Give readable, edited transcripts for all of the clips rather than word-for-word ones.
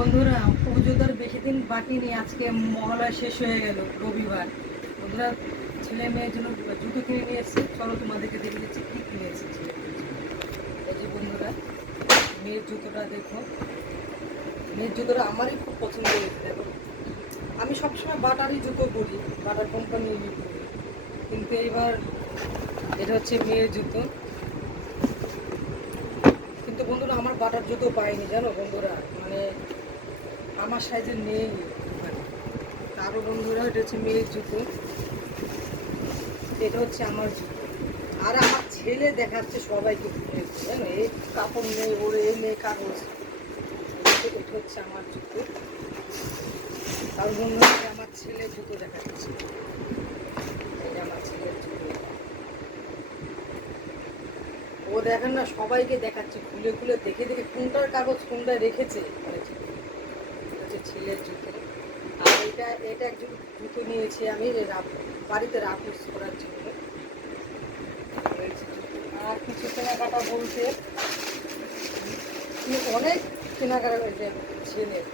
বন্ধুরা, পুজোদের বেশি দিন বাকি নেই। আজকে মহালয়া শেষ হয়ে গেল, রবিবার। বন্ধুরা, ছেলে মেয়ের জন্য জুতো কিনে নিয়ে এসেছে। চলো তোমাদেরকে দেখে দিচ্ছি কী কিনে এসেছে। এই যে বন্ধুরা, মেয়ের জুতোটা দেখো। মেয়ের জুতোটা আমারই খুব পছন্দ হয়েছে। দেখো, আমি সবসময় বাটারই জুতো পরি, বাটার কোম্পানি পরি, কিন্তু এইবার এটা হচ্ছে মেয়ের জুতো। কিন্তু বন্ধুরা, আমার বাটার জুতো পাইনি, জানো বন্ধুরা, মানে আমার সাইজের নেই। আরও বন্ধুরা, এটা হচ্ছে মেয়ের জুতো, এটা হচ্ছে আমার জুতো। আর আমার ছেলে দেখাচ্ছে সবাইকে ঘুরে ঘুরে, জানো, এই কাপড় নেই ওর, এই নেই কাগজ। এটা হচ্ছে আমার জুতো। আর বন্ধুরা, আমার ছেলে জুতো দেখাচ্ছে, এই যে আমার ছেলের জুতো। ও দেখেন না, সবাইকে দেখাচ্ছে খুলে খুলে, দেখে দেখে কোনটার কাগজ কোনটায় রেখেছে। হচ্ছে ছেলের জুতো। আর এটা এটা একজন জুতো নিয়েছি আমি বাড়িতে রাফ ইউজ করার জন্য। আর কিছু কেনাকাটা বলতে অনেক কেনাকাটা হয়েছে ছেলের।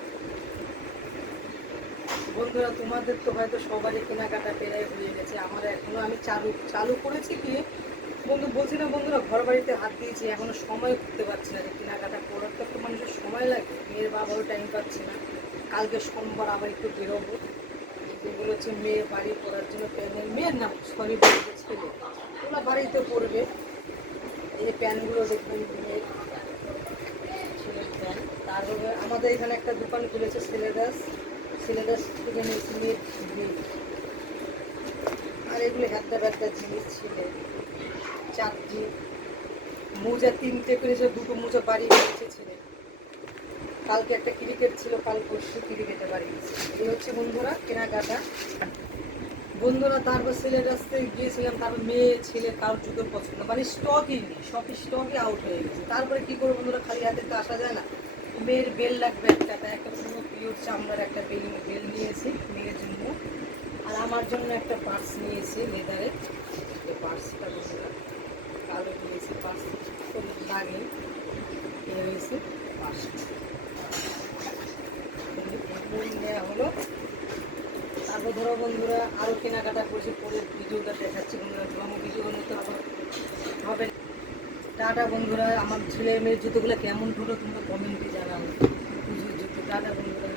বন্ধুরা, তোমাদের তো হয়তো সবারই কেনাকাটা প্রায় হয়ে গেছে। আমার এখনো আমি চালু করেছি কি বন্ধু, বলছি না বন্ধুরা, ঘর বাড়িতে হাত দিয়েছি, এখনো সময় করতে পারছি না যে কেনাকাটা করার। তো একটু মানুষের সময় লাগে, মেয়ের বাবারও টাইম পাচ্ছে না। কালকে সোমবার আবার একটু বেরোবো। যেগুলো হচ্ছে মেয়ে বাড়ি পড়ার জন্য প্যানের, মেয়ের নাম সরি বলতে ছেলে, ওরা বাড়িতে পড়বে। এই প্যানগুলো দেখবেন মেয়ের, ছেলের প্যান। তারপরে আমাদের এখানে একটা দোকান খুলেছে সিলেবাস থেকে নিয়েছি মেয়ের বেল্ট। আর এগুলো হ্যাদ্দা ব্যাদ্দা জিনিস ছিল, চারটি মোজা, তিনটে করেছে, দুটো মোজা বাড়ি গিয়েছে ছেলে। কালকে একটা ক্রিকেট ছিল, কাল পরশু ক্রিকেটে বাড়ি গেছে। এই হচ্ছে বন্ধুরা কেনাকাটা। বন্ধুরা, তারপর ছেলের কাছ থেকে গিয়েছিলাম, তারপর মেয়ে ছেলে কারোর জুতোর পছন্দ, মানে স্টকই নেই, সব স্টকই আউট হয়ে গেছে। তারপরে কী করবো বন্ধুরা, খালি হাতে তো আসা যায় না। মেয়ের বেল লাগবে একটা, তাই একটা পুরো পিওর চামড়ার একটা বেল নিয়েছি মেয়ের জন্য। আর আমার জন্য একটা পার্স নিয়েছি লেদারের। এই পার্সটা বন্ধুরা কালো নিয়েছি, পার্স তো লাগে, এ হয়েছে পার্সটা নেওয়া হলো। তারপর ধরো বন্ধুরা, আরও কেনাকাটা করছি, পরে ভিডিওটা দেখাচ্ছি বন্ধুরা। আমার ভিডিও বানাতে হবে। টাটা বন্ধুরা, আমার ছেলে মেয়ের জুতোগুলো কেমন হলো তোমরা কমেন্টে জানাও। পুজোর জুতো। টাটা বন্ধুরা।